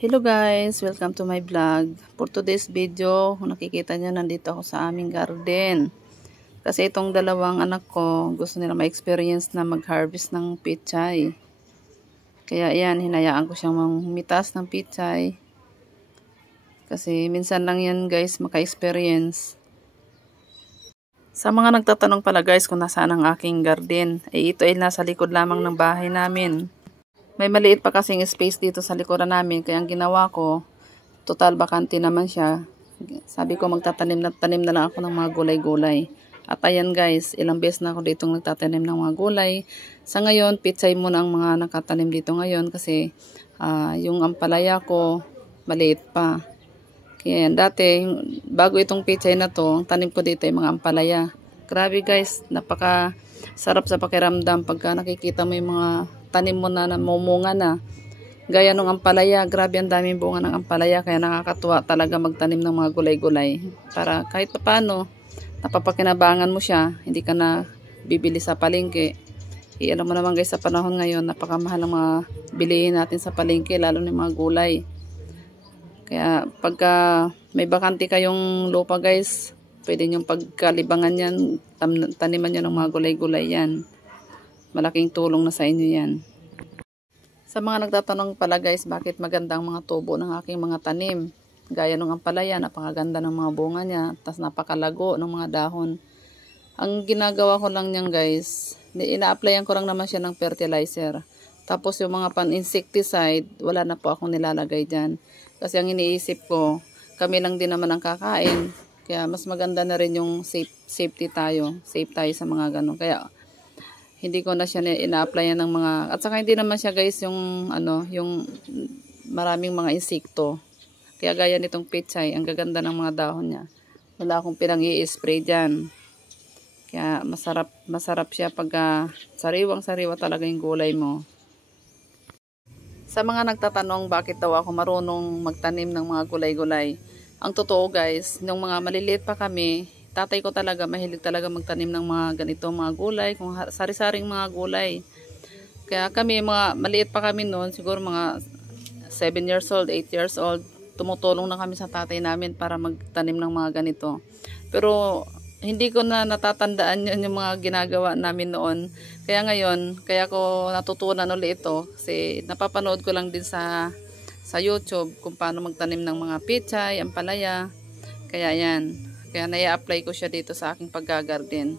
Hello guys, welcome to my vlog. For today's video, kung nakikita nyo, nandito ako sa aming garden. Kasi itong dalawang anak ko, gusto nila ma-experience na mag-harvest ng pichay. Kaya yan, hinayaan ko siyang humitas ng pichay. Kasi minsan lang yan guys, maka-experience. Sa mga nagtatanong pala guys kung nasaan ang aking garden, ito ay nasa likod lamang ng bahay namin. May maliit pa kasing space dito sa likuran namin, kaya ang ginawa ko, total bakante naman siya. Sabi ko magtatanim na lang ako ng mga gulay-gulay. At ayan guys, ilang beses na ako dito nagtatanim ng mga gulay. Sa ngayon, pitsay muna ang mga nakatanim dito ngayon kasi yung ampalaya ko maliit pa. Kaya yan, dati, bago itong pitsay na to, ang tanim ko dito ay mga ampalaya. Grabe guys, napaka sarap sa pakiramdam pagka nakikita mo yung mga tanim mo na namumunga na. Gaya nung ampalaya, grabe ang daming bunga ng ampalaya, kaya nakakatuwa talaga magtanim ng mga gulay-gulay. Para kahit paano, napapakinabangan mo siya, hindi ka na bibili sa palengke. Alam mo naman guys, sa panahon ngayon, napakamahal ang mga bilihin natin sa palengke, lalo ng mga gulay. Kaya pagka may bakante kayong lupa guys, pwede nyo pagkalibangan yan, taniman nyo ng mga gulay-gulay yan. Malaking tulong na sa inyo yan. Sa mga nagtatanong pala guys, bakit maganda ang mga tubo ng aking mga tanim? Gaya nung ampalaya, napakaganda ng mga bunga niya, tas napakalago ng mga dahon. Ang ginagawa ko lang niyan guys, ina-applyan ko lang naman siya ng fertilizer. Tapos yung mga pan-insecticide, wala na po akong nilalagay dyan. Kasi ang iniisip ko, kami lang din naman ang kakain. Kaya mas maganda na rin yung safety tayo. Safe tayo sa mga ganun. Kaya hindi ko na siya ina-applyan ng mga, at saka hindi naman siya guys yung yung maraming mga insekto. Kaya gaya nitong pichay, ang gaganda ng mga dahon niya. Wala akong pinang-i-spray diyan. Kaya masarap siya pag sariwang-sariwa talaga yung gulay mo. Sa mga nagtatanong bakit daw ako marunong magtanim ng mga gulay-gulay, ang totoo guys, nung mga maliliit pa kami, tatay ko talaga, mahilig talaga magtanim ng mga ganito, mga gulay, kung sari-saring mga gulay. Kaya kami, mga maliit pa kami noon, siguro mga 7 years old, 8 years old, tumutulong na kami sa tatay namin para magtanim ng mga ganito. Pero hindi ko na natatandaan yun yung mga ginagawa namin noon. Kaya ngayon, kaya ko natutunan ulit ito, kasi napapanood ko lang din sa YouTube kung paano magtanim ng mga pichay, ampalaya. Kaya yan. Kaya nai-apply ko siya dito sa aking paggagarden.